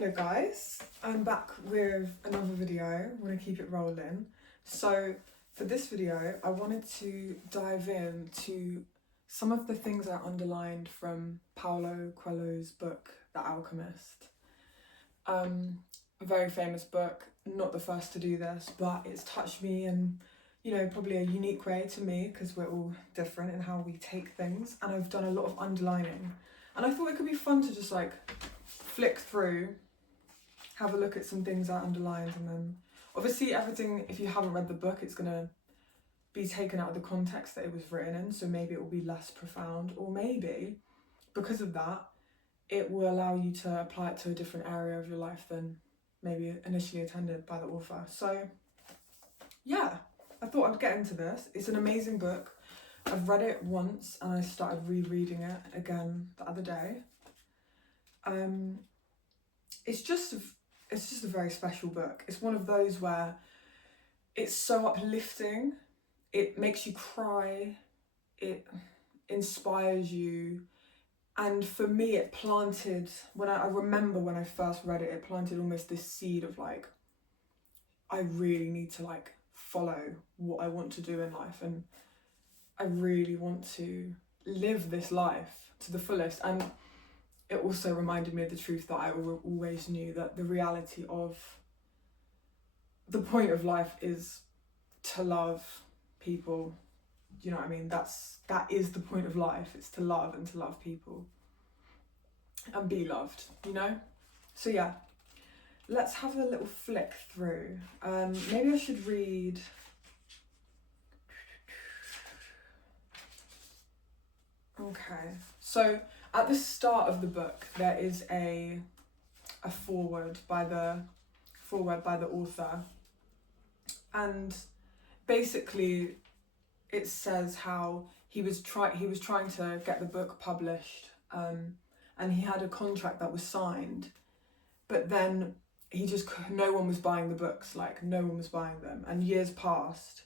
Hello guys, I'm back with another video. I want to keep it rolling. So for this video I wanted to dive into some of the things I underlined from Paulo Coelho's book, The Alchemist. A very famous book, not the first to do this, but it's touched me in, probably a unique way to me because we're all different in how we take things, and I've done a lot of underlining. And I thought it could be fun to just flick through, have a look at some things I underlined, and then obviously everything, if you haven't read the book, it's going to be taken out of the context that it was written in, so maybe it will be less profound, or maybe because of that it will allow you to apply it to a different area of your life than maybe initially intended by the author. So yeah, I thought I'd get into this. It's an amazing book. I've read it once and I started rereading it again the other day. It's just a very special book. It's one of those where it's so uplifting, it makes you cry, it inspires you, and for me it planted, I remember when I first read it, it planted almost this seed of I really need to follow what I want to do in life, and I really want to live this life to the fullest. And it also reminded me of the truth that I always knew, that the reality of the point of life is to love people. Do you know what I mean? That is the point of life. It's to love and to love people and be loved, So yeah, let's have a little flick through. Maybe I should read. Okay, so at the start of the book there is a foreword by the author, and basically it says how he was trying to get the book published, and he had a contract that was signed, but then no one was buying the books, no one was buying them, and years passed,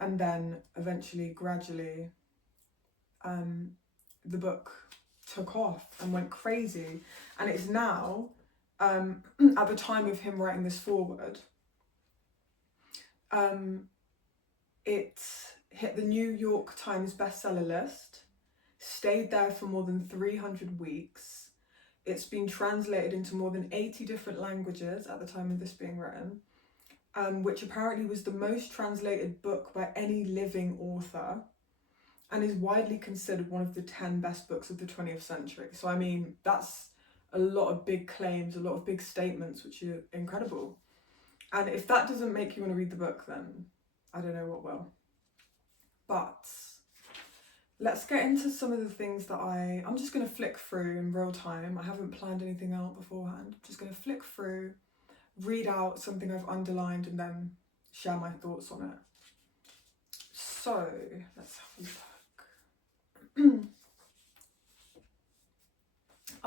and then eventually, gradually, the book took off and went crazy. And it's now, at the time of him writing this foreword, it hit the New York Times bestseller list, stayed there for more than 300 weeks. It's been translated into more than 80 different languages at the time of this being written, which apparently was the most translated book by any living author, and is widely considered one of the 10 best books of the 20th century. So I mean, that's a lot of big claims, a lot of big statements, which are incredible. And if that doesn't make you want to read the book, then I don't know what will. But let's get into some of the things that I'm just going to flick through in real time. I haven't planned anything out beforehand. I'm just going to flick through, read out something I've underlined, and then share my thoughts on it. So let's have a look.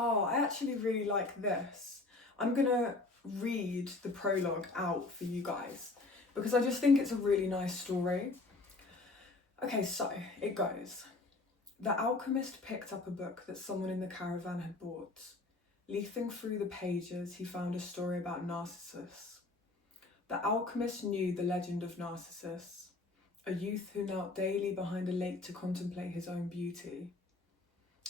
Oh, I actually really like this. I'm gonna read the prologue out for you guys because I just think it's a really nice story. Okay, so it goes. The alchemist picked up a book that someone in the caravan had bought. Leafing through the pages, he found a story about Narcissus. The alchemist knew the legend of Narcissus, a youth who knelt daily behind a lake to contemplate his own beauty.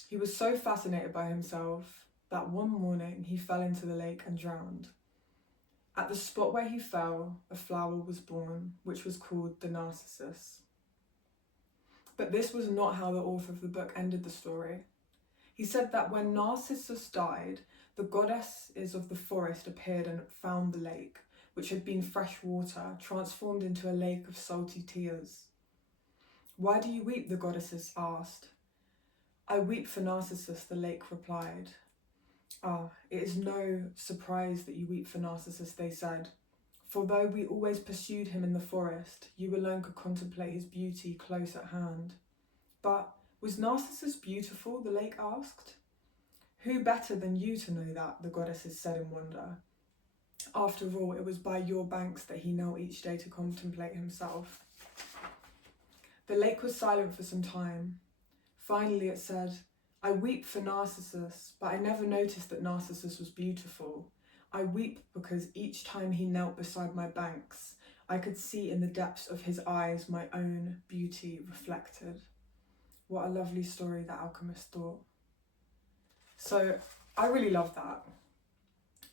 He was so fascinated by himself that one morning he fell into the lake and drowned. At the spot where he fell, a flower was born, which was called the Narcissus. But this was not how the author of the book ended the story. He said that when Narcissus died, the goddesses of the forest appeared and found the lake, which had been fresh water, transformed into a lake of salty tears. "Why do you weep?" the goddesses asked. "I weep for Narcissus," the lake replied. "Ah, it is no surprise that you weep for Narcissus," they said, "for though we always pursued him in the forest, you alone could contemplate his beauty close at hand." "But was Narcissus beautiful?" the lake asked. "Who better than you to know that?" the goddesses said in wonder. "After all, it was by your banks that he knelt each day to contemplate himself." The lake was silent for some time. Finally it said, "I weep for Narcissus, but I never noticed that Narcissus was beautiful. I weep because each time he knelt beside my banks, I could see in the depths of his eyes my own beauty reflected. What a lovely story the alchemist thought. So I really love that.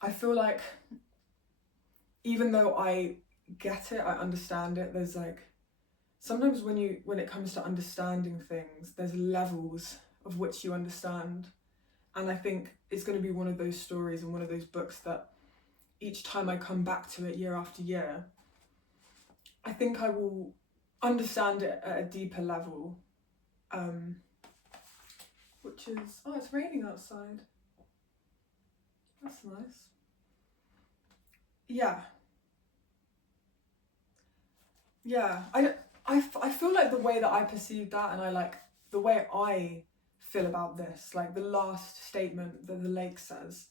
I feel like even though I get it, I understand it, there's like, sometimes when it comes to understanding things, there's levels of which you understand. And I think it's going to be one of those stories and one of those books that each time I come back to it year after year, I think I will understand it at a deeper level. Which is, oh, it's raining outside. That's nice. Yeah. Yeah. I feel like the way that I perceive that, and I like the way I feel about this, like the last statement that the lake says,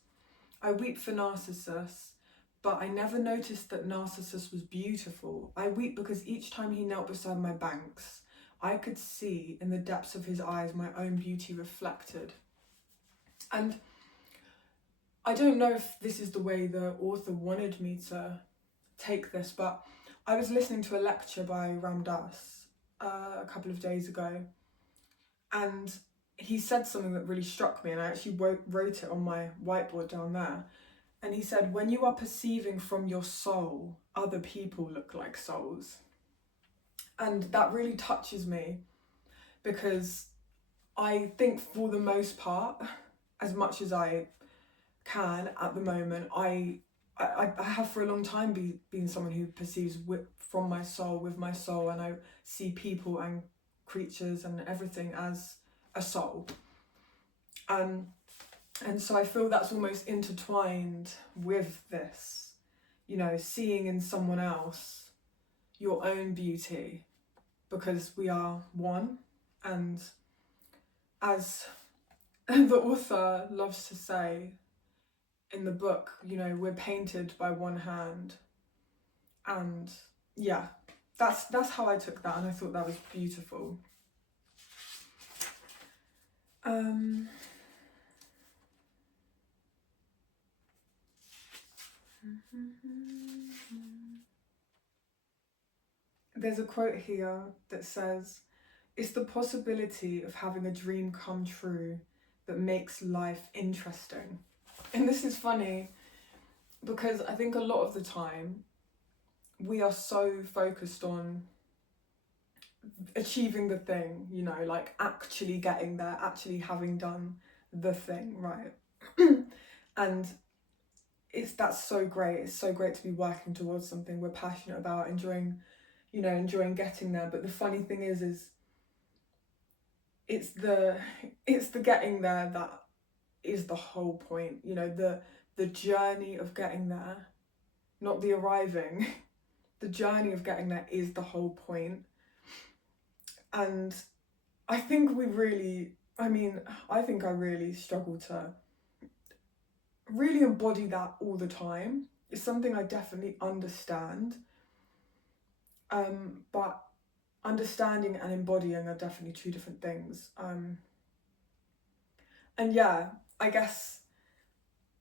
I weep for Narcissus, but I never noticed that Narcissus was beautiful. I weep because each time he knelt beside my banks, I could see in the depths of his eyes my own beauty reflected. And I don't know if this is the way the author wanted me to take this, but I was listening to a lecture by Ram Dass a couple of days ago, and he said something that really struck me, and I actually wrote it on my whiteboard down there. And he said, when you are perceiving from your soul, other people look like souls. And that really touches me, because I think for the most part, as much as I can at the moment, I have for a long time been someone who perceives from my soul, with my soul, and I see people and creatures and everything as a soul. And so I feel that's almost intertwined with this, you know, seeing in someone else your own beauty, because we are one. And as the author loves to say in the book, you know, we're painted by one hand. And yeah, that's how I took that, and I thought that was beautiful. There's a quote here that says, it's the possibility of having a dream come true that makes life interesting. And this is funny because I think a lot of the time we are so focused on achieving the thing, you know, like actually getting there, actually having done the thing, right? And that's so great. It's so great to be working towards something we're passionate about, enjoying getting there. But the funny thing is it's the getting there that is the whole point, you know, the journey of getting there, not the arriving. The journey of getting there is the whole point. And I think I think I really struggle to really embody that all the time. It's something I definitely understand, but understanding and embodying are definitely two different things. And yeah, I guess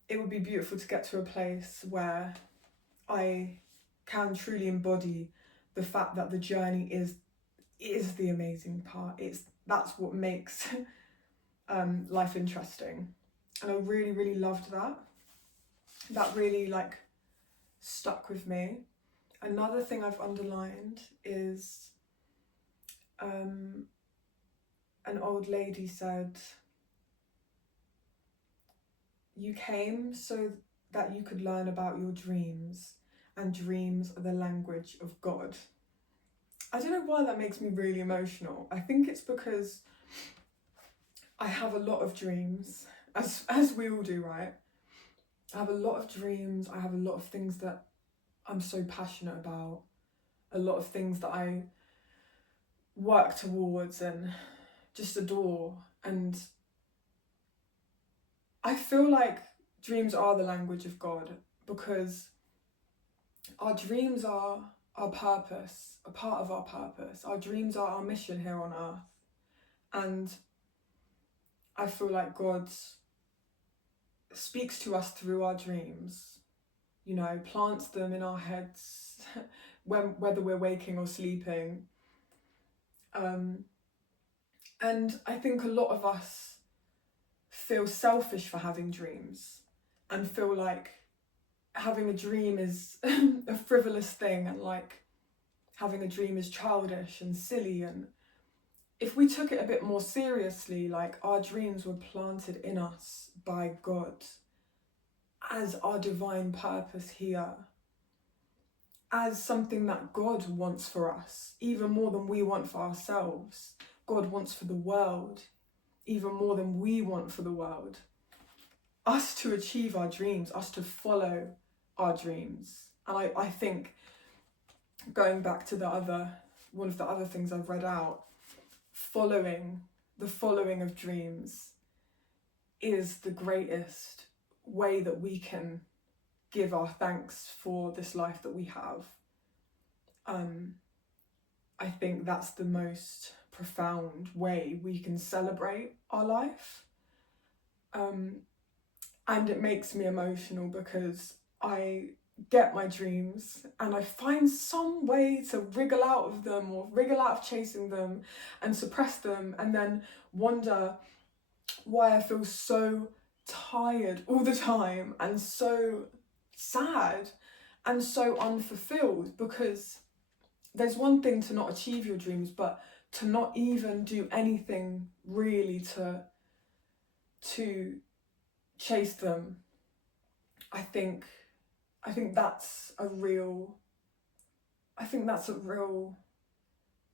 it would be beautiful to get to a place where I can truly embody the fact that the journey is the amazing part. That's what makes life interesting. And I really, really loved that. That really like stuck with me. Another thing I've underlined is an old lady said, you came so that you could learn about your dreams, and dreams are the language of God. I don't know why that makes me really emotional. I think it's because I have a lot of dreams, as we all do, right? I have a lot of dreams. I have a lot of things that I'm so passionate about, a lot of things that I work towards and just adore. And I feel like dreams are the language of God, because our dreams are our purpose, a part of our purpose. Our dreams are our mission here on earth. And I feel like God speaks to us through our dreams. you know, plants them in our heads whether we're waking or sleeping. And I think a lot of us feel selfish for having dreams and feel like having a dream is a frivolous thing, and like having a dream is childish and silly. And if we took it a bit more seriously, like our dreams were planted in us by God as our divine purpose here, as something that God wants for us, even more than we want for ourselves. God wants for the world, even more than we want for the world. Us to achieve our dreams, us to follow our dreams. And I think, going back to one of the other things I've read out, the following of dreams is the greatest way that we can give our thanks for this life that we have. I think that's the most profound way we can celebrate our life. And it makes me emotional because I get my dreams and I find some way to wriggle out of them or wriggle out of chasing them and suppress them, and then wonder why I feel so tired all the time and so sad and so unfulfilled. Because there's one thing to not achieve your dreams, but to not even do anything really to chase them, I think that's a real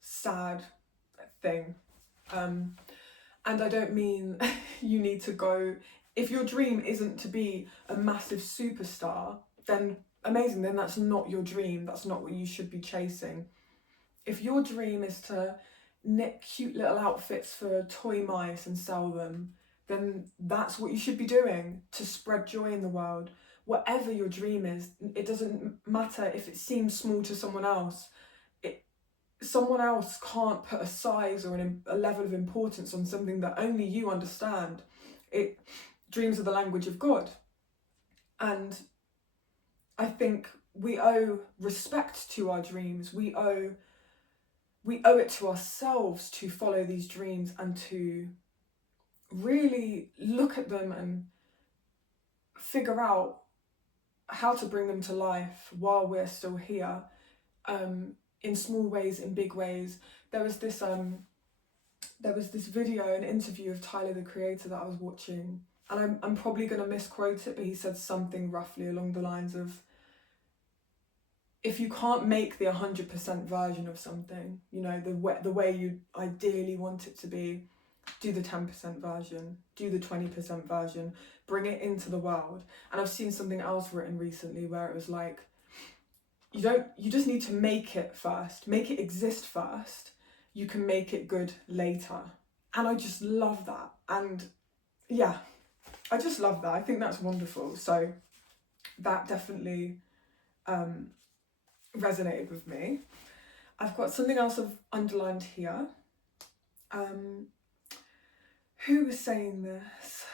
sad thing. And I don't mean you need to go, if your dream isn't to be a massive superstar, then amazing, then that's not your dream, that's not what you should be chasing. If your dream is to knit cute little outfits for toy mice and sell them, then that's what you should be doing, to spread joy in the world. Whatever your dream is, it doesn't matter if it seems small to someone else. Someone else can't put a size or a level of importance on something that only you understand. Dreams are the language of God. And I think we owe respect to our dreams. We owe it to ourselves to follow these dreams and to really look at them and figure out how to bring them to life while we're still here, in small ways, in big ways. There was this video, an interview of Tyler, the Creator, that I was watching, and I'm probably going to misquote it, but he said something roughly along the lines of, if you can't make the 100% version of something, you know, the way you ideally want it to be, do the 10% version, do the 20% version, bring it into the world. And I've seen something else written recently where it was like, you just need to make it first, make it exist first. You can make it good later. And I just love that. And yeah, I just love that. I think that's wonderful. So that definitely resonated with me. I've got something else I've underlined here. Who was saying this?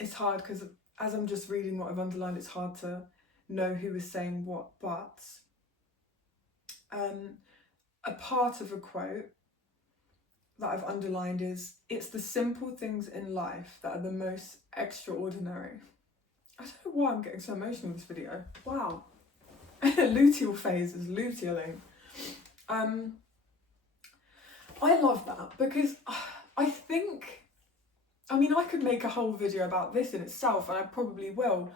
It's hard because as I'm just reading what I've underlined, it's hard to know who was saying what, but a part of a quote that I've underlined is, it's the simple things in life that are the most extraordinary. I don't know why I'm getting so emotional in this video. Wow. Luteal phase is lutealing. I love that because I think, I mean, I could make a whole video about this in itself, and I probably will,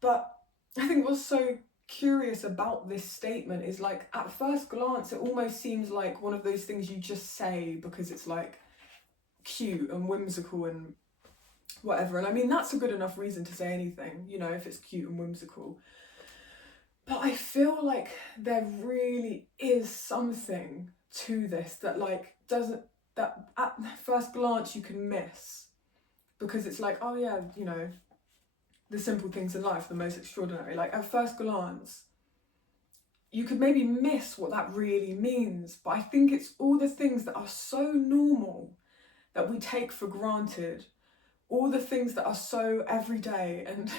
but I think what's so curious about this statement is, like, at first glance it almost seems like one of those things you just say because it's like cute and whimsical and whatever. And I mean, that's a good enough reason to say anything, you know, if it's cute and whimsical. But I feel like there really is something to this that, like, that at first glance you can miss, because it's like, oh yeah, you know, the simple things in life are the most extraordinary. Like, at first glance you could maybe miss what that really means, but I think it's all the things that are so normal that we take for granted, all the things that are so everyday, and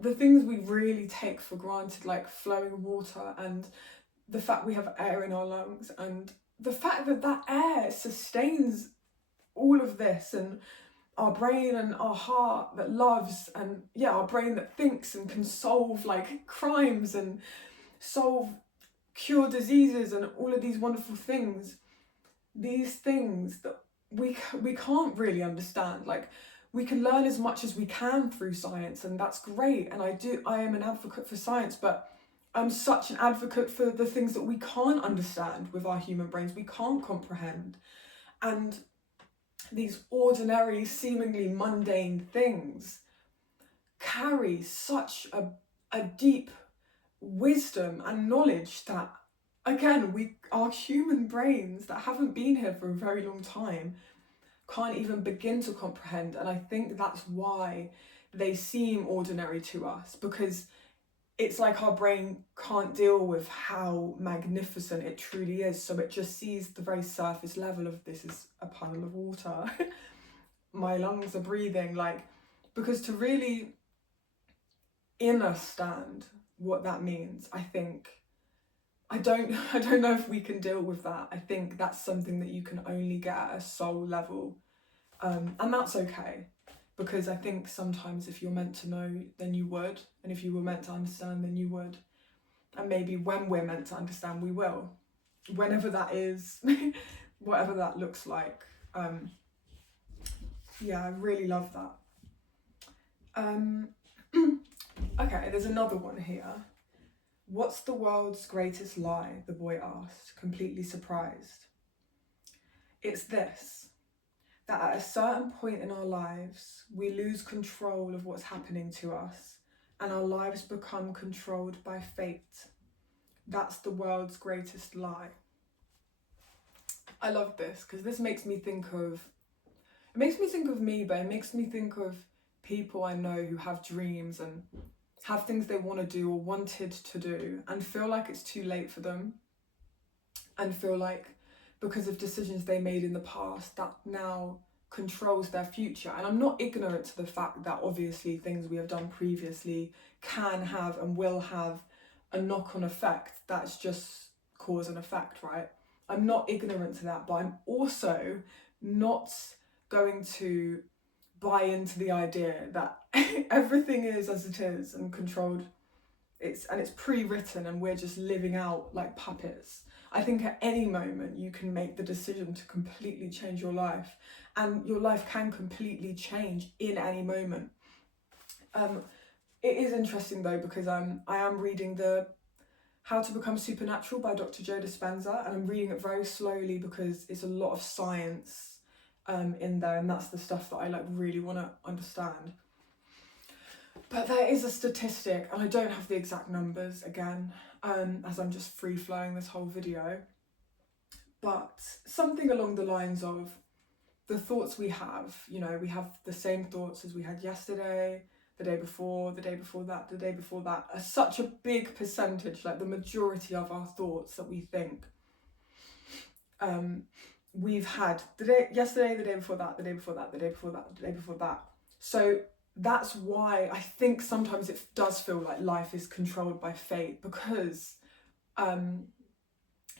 the things we really take for granted, like flowing water and the fact we have air in our lungs and the fact that that air sustains all of this, and our brain and our heart that loves, and our brain that thinks and can solve like crimes and cure diseases and all of these wonderful things. These things that we can't really understand. Like, we can learn as much as we can through science, and that's great, and I am an advocate for science, but I'm such an advocate for the things that we can't understand with our human brains, we can't comprehend. And these ordinary, seemingly mundane things carry such a deep wisdom and knowledge that, again, our human brains that haven't been here for a very long time can't even begin to comprehend. And I think that's why they seem ordinary to us, because it's like our brain can't deal with how magnificent it truly is, so it just sees the very surface level of, this is a puddle of water, my lungs are breathing, like, because to really understand what that means, I think, I don't know if we can deal with that. I think that's something that you can only get at a soul level, and that's okay, because I think sometimes if you're meant to know, then you would, and if you were meant to understand, then you would, and maybe when we're meant to understand, we will, whenever that is, whatever that looks like. I really love that. Okay, there's another one here. What's the world's greatest lie? The boy asked, completely surprised. It's this: that at a certain point in our lives, we lose control of what's happening to us, and our lives become controlled by fate. That's the world's greatest lie. I love this because this makes me think of me, but it makes me think of people I know who have dreams and have things they want to do or wanted to do and feel like it's too late for them, and feel like because of decisions they made in the past that now controls their future. And I'm not ignorant to the fact that obviously things we have done previously can have and will have a knock-on effect. That's just cause and effect, right? I'm not ignorant to that, but I'm also not going to buy into the idea that everything is as it is and controlled. It's pre-written and we're just living out like puppets. I think at any moment you can make the decision to completely change your life, and your life can completely change in any moment. It is interesting though, because I am reading the How to Become Supernatural by Dr. Joe Dispenza, and I'm reading it very slowly because it's a lot of science in there, and that's the stuff that I like really want to understand. But there is a statistic, and I don't have the exact numbers again, as I'm just free flowing this whole video, but something along the lines of the thoughts we have, we have the same thoughts as we had yesterday, the day before, the day before that, the day before that. Such a big percentage, like the majority of our thoughts that we think, we've had yesterday, the day before that, the day before that, the day before that, the day before that. So that's why I think sometimes it does feel like life is controlled by fate, because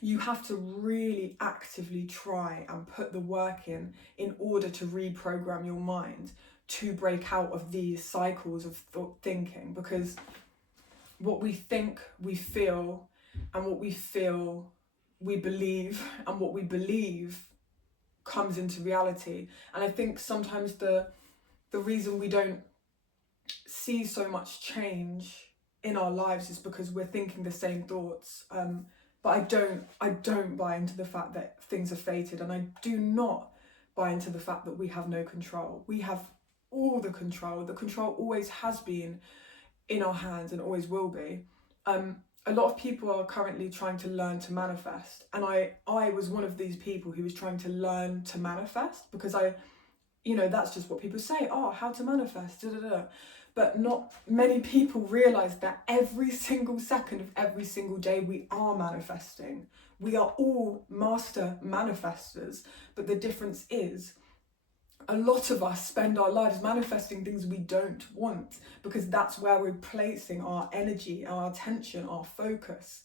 you have to really actively try and put the work in order to reprogram your mind to break out of these cycles of thinking, because what we think we feel, and what we feel we believe, and what we believe comes into reality. And I think sometimes the reason we don't see so much change in our lives is because we're thinking the same thoughts. But I don't buy into the fact that things are fated, and I do not buy into the fact that we have no control. We have all the control. The control always has been in our hands and always will be. A lot of people are currently trying to learn to manifest, and I was one of these people who was trying to learn to manifest, because that's just what people say, how to manifest, but not many people realise that every single second of every single day we are manifesting. We are all master manifestors, but the difference is a lot of us spend our lives manifesting things we don't want, because that's where we're placing our energy, our attention, our focus.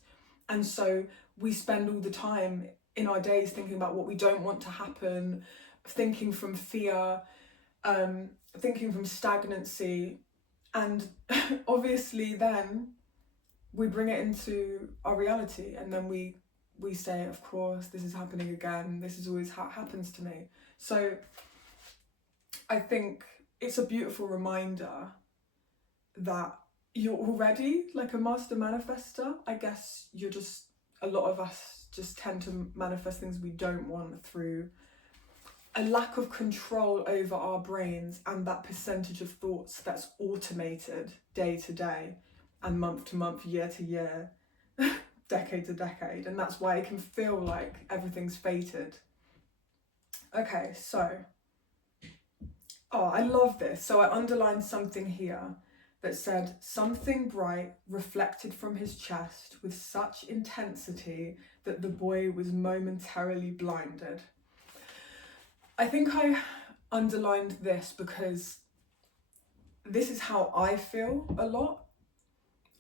And so we spend all the time in our days thinking about what we don't want to happen, thinking from fear, thinking from stagnancy. And obviously then we bring it into our reality, and then we say, of course, this is happening again. This is always how it happens to me. So I think it's a beautiful reminder that you're already like a master manifester. I guess a lot of us just tend to manifest things we don't want through a lack of control over our brains and that percentage of thoughts that's automated day to day and month to month, year to year, decade to decade. And that's why it can feel like everything's fated. Okay, so, I love this. So I underlined something here that said, something bright reflected from his chest with such intensity that the boy was momentarily blinded. I think I underlined this because this is how I feel a lot.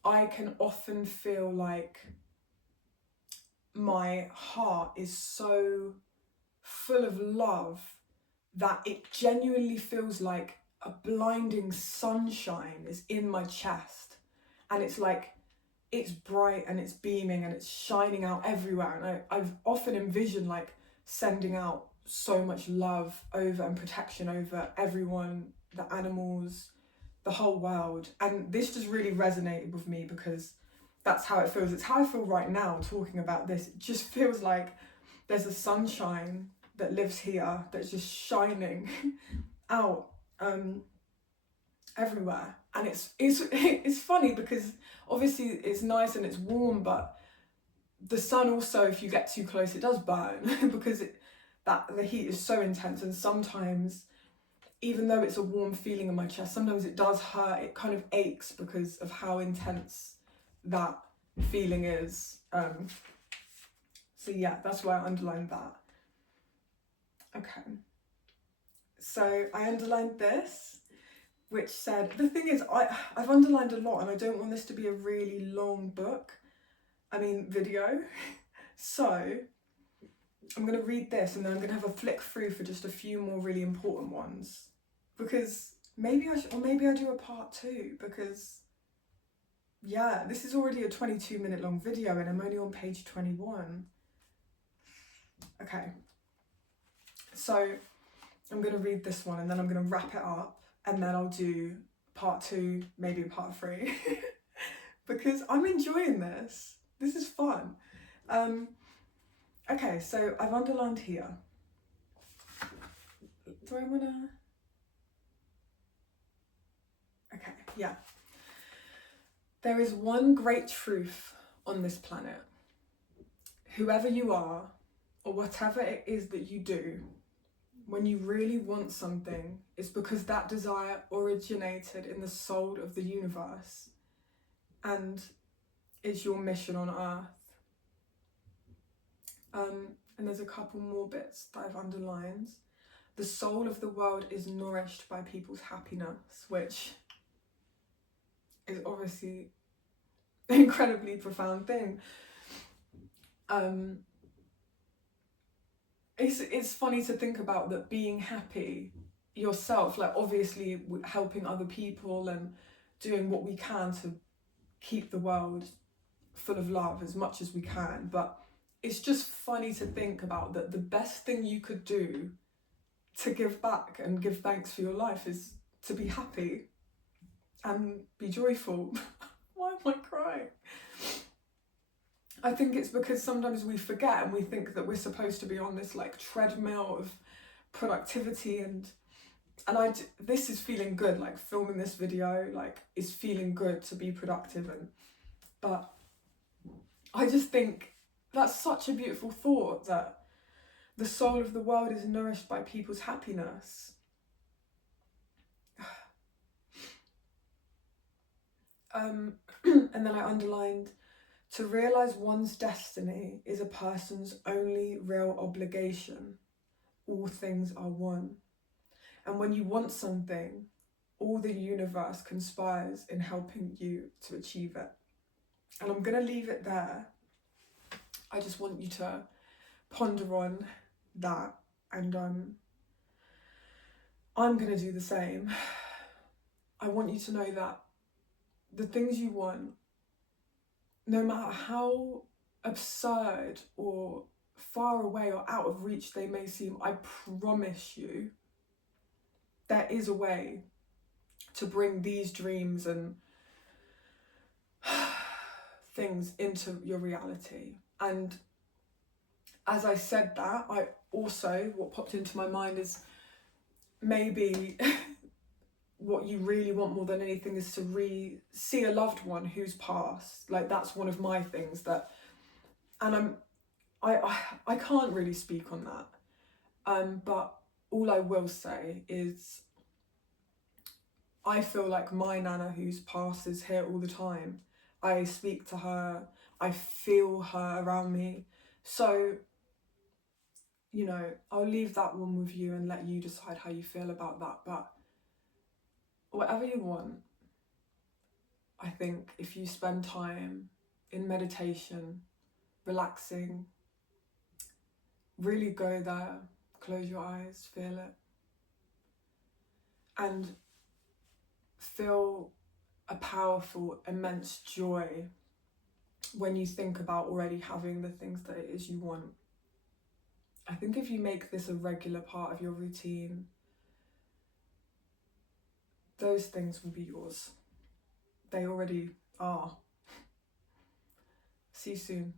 I can often feel like my heart is so full of love that it genuinely feels like a blinding sunshine is in my chest, and it's like it's bright and it's beaming and it's shining out everywhere. And I've often envisioned like sending out so much love over and protection over everyone, the animals, the whole world. And this just really resonated with me because that's how it feels. It's how I feel right now talking about this. It just feels like there's a sunshine that lives here that's just shining out everywhere. And it's funny because obviously it's nice and it's warm, but the sun also, if you get too close, it does burn because the heat is so intense. And sometimes, even though it's a warm feeling in my chest, sometimes it does hurt. It kind of aches because of how intense that feeling is. So yeah, that's why I underlined that. Okay. So I underlined this, which said, the thing is, I've underlined a lot and I don't want this to be a really long video. So I'm going to read this and then I'm going to have a flick through for just a few more really important ones, because maybe I do a part 2, because yeah, this is already a 22-minute long video and I'm only on page 21. Okay, so I'm going to read this one and then I'm going to wrap it up, and then I'll do part 2, maybe part 3, because I'm enjoying this. This is fun. Okay, so I've underlined here. Do I want to... Okay, yeah. There is one great truth on this planet. Whoever you are, or whatever it is that you do, when you really want something, it's because that desire originated in the soul of the universe, and it's your mission on Earth. And there's a couple more bits that I've underlined. The soul of the world is nourished by people's happiness, which is obviously an incredibly profound thing. It's funny to think about that, being happy yourself, like obviously helping other people and doing what we can to keep the world full of love as much as we can. But it's just funny to think about that the best thing you could do to give back and give thanks for your life is to be happy and be joyful. Why am I crying? I think it's because sometimes we forget and we think that we're supposed to be on this like treadmill of productivity, and this is feeling good, like filming this video like is feeling good to be productive, but I just think that's such a beautiful thought, that the soul of the world is nourished by people's happiness. And then I underlined, to realise one's destiny is a person's only real obligation. All things are one. And when you want something, all the universe conspires in helping you to achieve it. And I'm going to leave it there. I just want you to ponder on that, and I'm going to do the same. I want you to know that the things you want, no matter how absurd or far away or out of reach they may seem, I promise you there is a way to bring these dreams and things into your reality. And as I said that, what popped into my mind is maybe what you really want more than anything is to see a loved one who's passed. Like, that's one of my things that, and I can't really speak on that. But all I will say is I feel like my Nana who's passed is here all the time. I speak to her, I feel her around me. So, you know, I'll leave that one with you and let you decide how you feel about that. But whatever you want, I think if you spend time in meditation, relaxing, really go there, close your eyes, feel it, and feel a powerful, immense joy when you think about already having the things that it is you want. I think if you make this a regular part of your routine, those things will be yours. They already are. See you soon.